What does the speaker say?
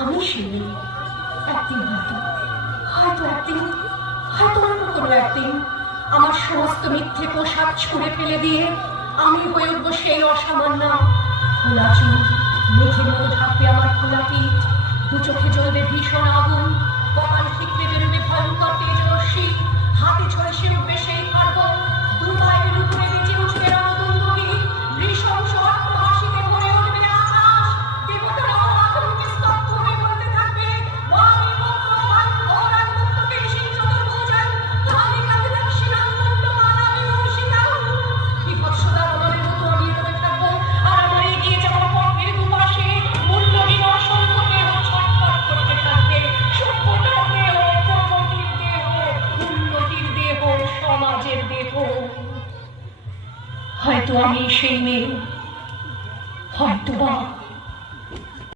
আমি সেই মেয়ে। একদিন হয়তো অন্য কোনো একদিন আমার সমস্ত মিথ্যে পোশাক ছুঁড়ে ফেলে দিয়ে আমি হয়ে উঠবো সেই অসামান্য। খোলা চুল, মেঘের মতো ঢাকবে আমার খোলা পিঠ, দু চোখে জ্বলবে ভীষণ আগুন, কপাল ঠিকরে বেরোবে ভয়ঙ্কর তেজরশ্মি, হাতে ঝলসে উঠবে সেই খড়গ, দু পায়ের উপরে বেঁচে উঠবে রণদুন্দুভি, নৃশংস অট্টহাসিতে ভরে উঠবে আকাশ, দেবতারাও আতঙ্কে স্তব্ধ হয়ে বলতে থাকবে, ওয়ামি পুত্র ভাগ্যহরান মুক্তকে সেই চতুর্ভুজান, আমি কাঁদে দাসী নান্দন্য মালা বিভূষিতাং। বিভৎসতা বদলের মতো আমি এগোতে থাকবো, আর আমার এগিয়ে যাওয়ার পথের দুপাশে মূল্যহীন অসংখ্য দেহ ছটফট করতে থাকবে। সভ্যতার দেহ, প্রগতির দেহ, উন্নতির দেহ, সমাজের দেহ। হয়তো আমি সেই মেয়ে, হয়তো বা